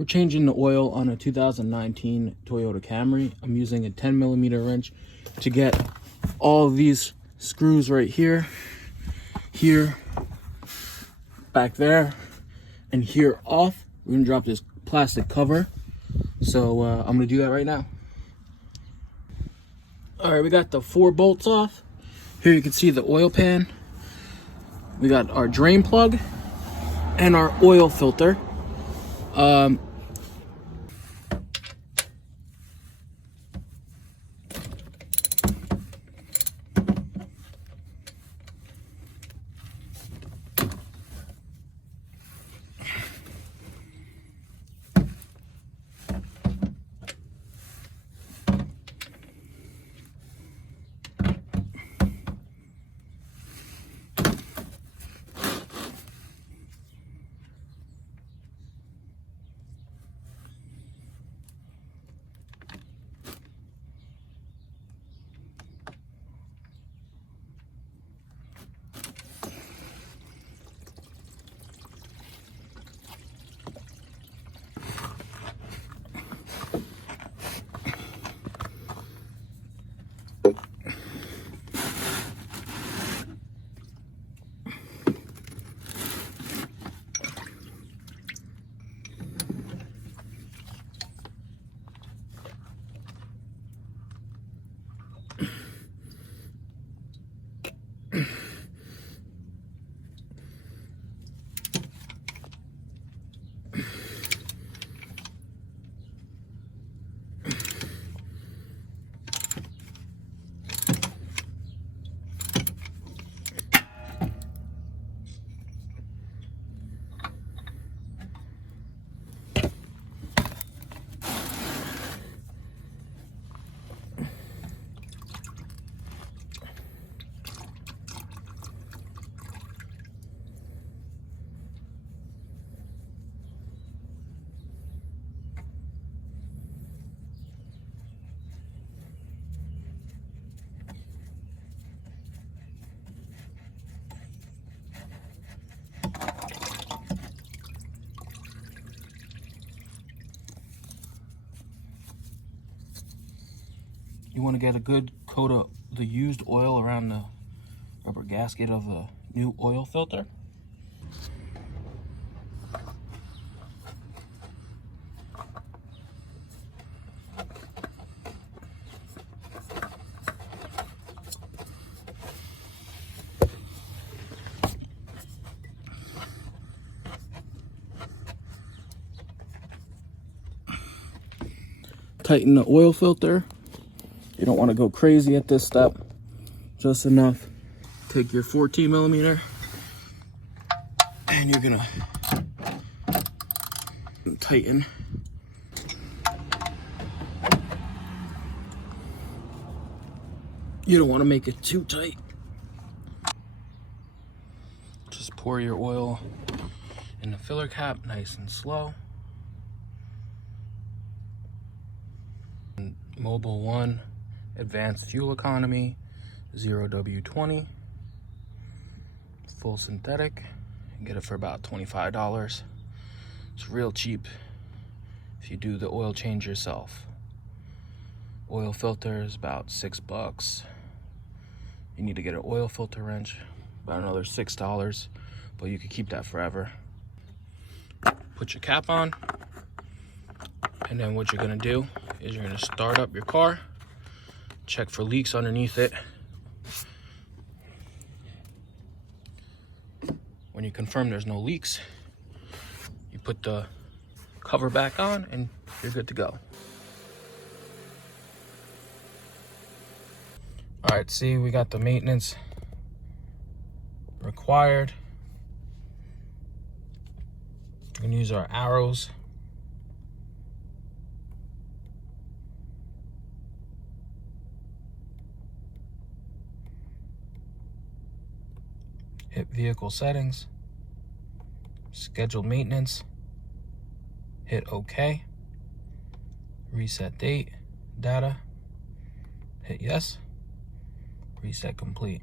We're changing the oil on a 2019 Toyota Camry. I'm using a 10mm wrench to get all of these screws right here, back there, and here off. We're gonna drop this plastic cover. So I'm gonna do that right now. All right, we got the 4 bolts off. Here you can see the oil pan. We got our drain plug and our oil filter. You want to get a good coat of the used oil around the rubber gasket of the new oil filter. Tighten the oil filter. You don't want to go crazy at this step, just enough. Take your 14mm and you're gonna tighten. You don't want to make it too tight. Just pour your oil in the filler cap nice and slow. Mobil 1 Advanced Fuel Economy 0W20, full synthetic. You can get it for about $25. It's real cheap if you do the oil change yourself. Oil filter is about $6. You need to get an oil filter wrench, about another $6, but you could keep that forever. Put your cap on, and then what you're gonna do is you're gonna start up your car. Check for leaks underneath it. When you confirm there's no leaks, you put the cover back on and you're good to go. All right, see, we got the maintenance required. We're gonna use our arrows. Hit vehicle settings, scheduled maintenance, hit OK, reset date, data, hit yes, reset complete.